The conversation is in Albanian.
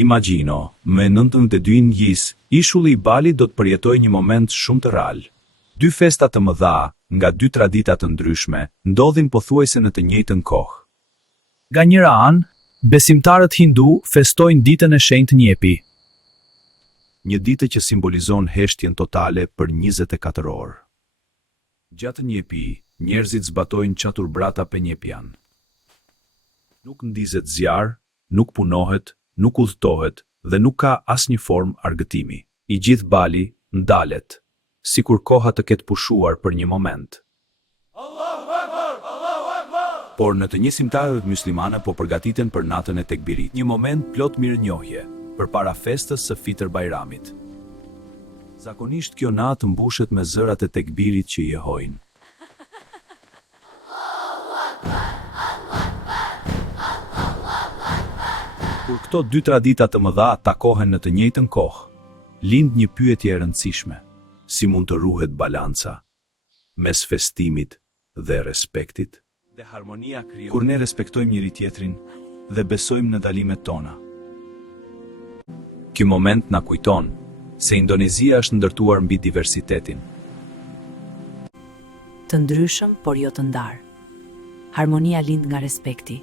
Imagjino, me 92 gjys, ishulli i Bali do të përjetojë një moment shumë të rrallë. 2 festa të mëdha, nga 2 tradita të ndryshme, ndodhin pothuajse në të njëjtën kohë. Nga njëra anë, besimtarët hindu festojnë ditën e shenjtë Njepi. Një ditë që simbolizon heshtjen totale për 24 orë. Gjatë Njepi, njerëzit zbatojnë qaturbrata për Njepjan. Nuk ndizet zjarr, nuk punohet, nuk udhtohet dhe nuk ka asnjë formë argëtimi. I gjithë Bali ndalet, sikur koha të ketë pushuar për një moment. Por në të njësimtarët muslimane po përgatiten për natën e Tekbirit, një moment plot mirënjohje përpara festës së Fitr Bajramit. Zakonisht kjo natë mbushet me zërat e Tekbirit që i jehojnë. Kur këto 2 tradita të mëdha takohen në të njëjtën kohë, lind një pyetje e rëndësishme: si mund të ruhet balanca mes festimit dhe respektit? Dhe harmonia krijohet kur ne respektojmë njëri tjetrin dhe besojmë në dalimet tona. Ky moment na kujton se Indonezia është ndërtuar mbi diversitetin. Të ndryshëm, por jo të ndarë. Harmonia lind nga respekti.